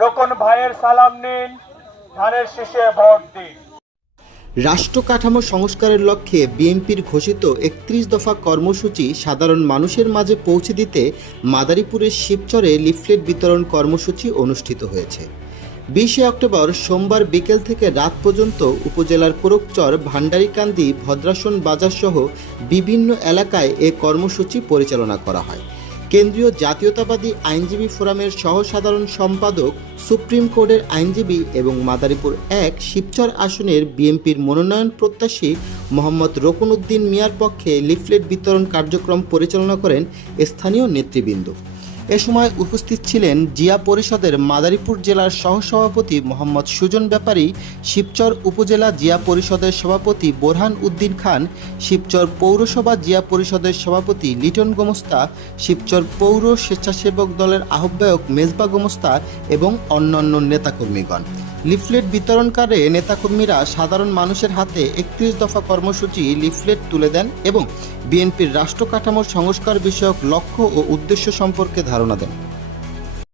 রোকন ভাইয়ের সালাম নিন, ধানের শীষে ভোট দিন। রাষ্ট্র কাঠামো সংস্কারের লক্ষ্যে বিএনপির ঘোষিত একত্রিশ দফা কর্মসূচি সাধারণ মানুষের মাঝে পৌঁছে দিতে মাদারীপুরের শিবচরে লিফলেট বিতরণ কর্মসূচি অনুষ্ঠিত হয়েছে। বিশে অক্টোবর সোমবার বিকেল থেকে রাত পর্যন্ত উপজেলার কোরকচর, ভান্ডারিকান্দি, ভদ্রাসন বাজার সহ বিভিন্ন এলাকায় এ কর্মসূচি পরিচালনা করা হয়। কেন্দ্রীয় জাতীয়তাবাদী আইনজীবী ফোরামের সহসাধারণ সম্পাদক, সুপ্রিম কোর্টের আইনজীবী এবং মাদারীপুর এক শিবচর আসনের বিএনপির মনোনয়ন প্রত্যাশী মোহাম্মদ রকুনউদ্দিন মিয়ার পক্ষে লিফলেট বিতরণ কার্যক্রম পরিচালনা করেন স্থানীয় নেতৃবৃন্দ। এ সময় উপস্থিত ছিলেন জিয়া পরিষদের মাদারীপুর জেলার সহসভাপতি মোহাম্মদ সুজন ব্যাপারী, শিবচর উপজেলা জিয়া পরিষদের সভাপতি বোরহান উদ্দিন খান, শিবচর পৌরসভা জিয়া পরিষদের সভাপতি লিটন গোমস্তা, শিবচর পৌর স্বেচ্ছাসেবক দলের আহ্বায়ক মেজবা গোমস্তা এবং অন্যান্য নেতাকর্মীগণ। লিফলেট বিতরণকারে নেতাকর্মীরা সাধারণ মানুষের হাতে একত্রিশ দফা কর্মসূচি লিফলেট তুলে দেন এবং বিএনপির রাষ্ট্র কাঠামোর সংস্কার বিষয়ক লক্ষ্য ও উদ্দেশ্য সম্পর্কে ধারণা দেন।